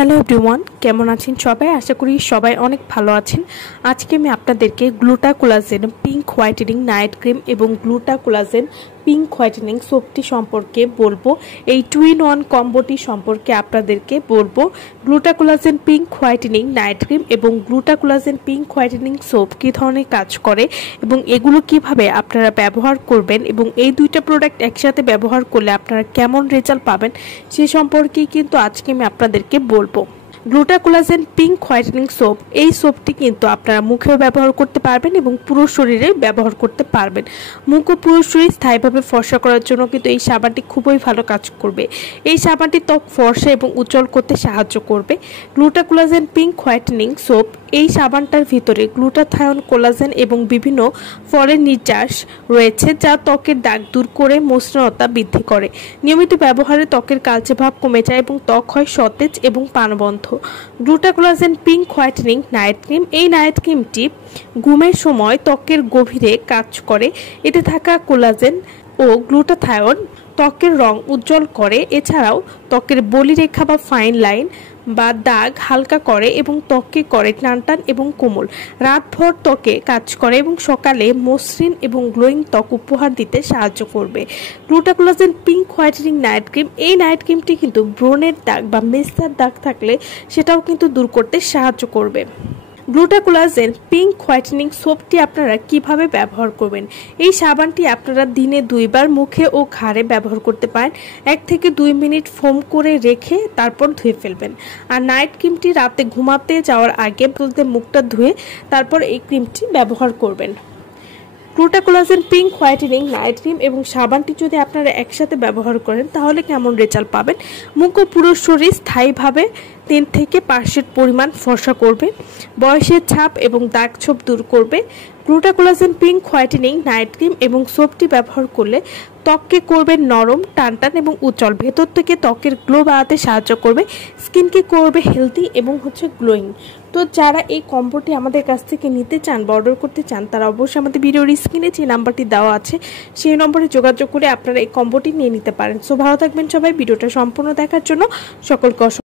Hello everyone, কেমন আছেন সবাই? আশা করি সবাই অনেক ভালো আছেন। আজকে আমি আপনাদেরকে gluta collagen pink whitening night cream এবং গ্লুটা কোলাজেন পিঙ্ক হোয়াইটেনিং সোপটি সম্পর্কে বলবো। এই 2-in-1 কম্বোটি সম্পর্কে আপনাদেরকে বলবো। Gluta collagen pink whitening night cream এবং gluta collagen pink whitening soap কী ধরনের কাজ করে এবং এগুলো কিভাবে আপনারা ব্যবহার করবেন এবং এই দুইটা প্রোডাক্ট একসাথে ব্যবহার করলে আপনারা কেমন রেজাল্ট পাবেন সে সম্পর্কেই কিন্তু আজকে আমি আপনাদেরকে বলবো। Gluta collagen pink whitening soap, এই সোপটি কিন্তু আপনারা মুখেও ব্যবহার করতে পারবেন এবং পুরো শরীরে ব্যবহার করতে পারবেন। মুখ ও পুরো শরীর স্থায়ীভাবে ফর্সা করার জন্য কিন্তু এই সাবানটি খুবই ভালো কাজ করবে। এই সাবানটি ত্বক ফর্সা এবং উজ্জ্বল করতে সাহায্য করবে। Gluta collagen pink whitening soap, এই সাবানটার ভিতরে গ্লুটাথায়ন, কোলাজেন এবং বিভিন্ন ফলের নির্যাস রয়েছে যা ত্বকের দাগ দূর করে মসৃণতা বৃদ্ধি করে। নিয়মিত ব্যবহারে ত্বকের কালচে ভাব কমে যায় এবং ত্বক হয় সতেজ এবং প্রাণবন্ত। Gluta collagen pink whitening night cream, এই নাইট ক্রিমটি ঘুমের সময় ত্বকের গভীরে কাজ করে। এতে থাকা কোলাজেন ও গ্লুটাথায়ন ত্বকের রং উজ্জ্বল করে। এছাড়াও ত্বকের বলিরেখা বা ফাইন লাইন বা দাগ হালকা করে এবং ত্বককে করে টানটান এবং কোমল। রাতভর ত্বকে কাজ করে এবং সকালে মসৃণ এবং গ্লোয়িং ত্বক উপহার দিতে সাহায্য করবে। Gluta collagen pink whitening night cream, এই নাইট ক্রিমটি কিন্তু ব্রণের দাগ বা মেস্তার দাগ থাকলে সেটাও কিন্তু দূর করতে সাহায্য করবে। গ্লুটা কোলাজেন পিঙ্ক হোয়াইটেনিং সোপটি আপনারা কিভাবে ব্যবহার করবেন? এই সাবানটি আপনারা দিনে 2 বার মুখে ও ঘাড়ে ব্যবহার করতে পারেন। 1 থেকে 2 মিনিট ফোম করে রেখে তারপর ধুয়ে ফেলবেন। আর নাইট ক্রিমটি রাতে ঘুমাতে যাওয়ার আগে তুলতে মুখটা ধুয়ে তারপর এই ক্রিমটি ব্যবহার করবেন। Gluta collagen pink whitening night cream এবং সাবানটি যদি আপনারা একসাথে ব্যবহার করেন তাহলে কেমন রেজাল্ট পাবেন? মুখ ও পুরো শরীর স্থায়ীভাবে 3 থেকে 5% পরিমাণ ফর্সা করবে, বয়সের ছাপ এবং দাগ ছোপ দূর করবে। Gluta collagen pink whitening night cream এবং সোপটি ব্যবহার করলে ত্বককে করবে নরম, টানটান এবং উজ্জ্বল। ভেতর থেকে ত্বকের গ্লো বাড়াতে সাহায্য করবে, স্কিনকে করবে হেলদি এবং গ্লোয়িং। তো যারা এই কম্বোটি আমাদের কাছ থেকে নিতে চান বা অর্ডার করতে চান তারা অবশ্যই আমাদের ভিডিওর স্ক্রিনে যে নাম্বারটি দেওয়া আছে সেই নম্বরে যোগাযোগ করে আপনারা এই কম্বোটি নিয়ে নিতে পারেন। সো ভালো থাকবেন সবাই। ভিডিওটা সম্পূর্ণ দেখার জন্য সকলকে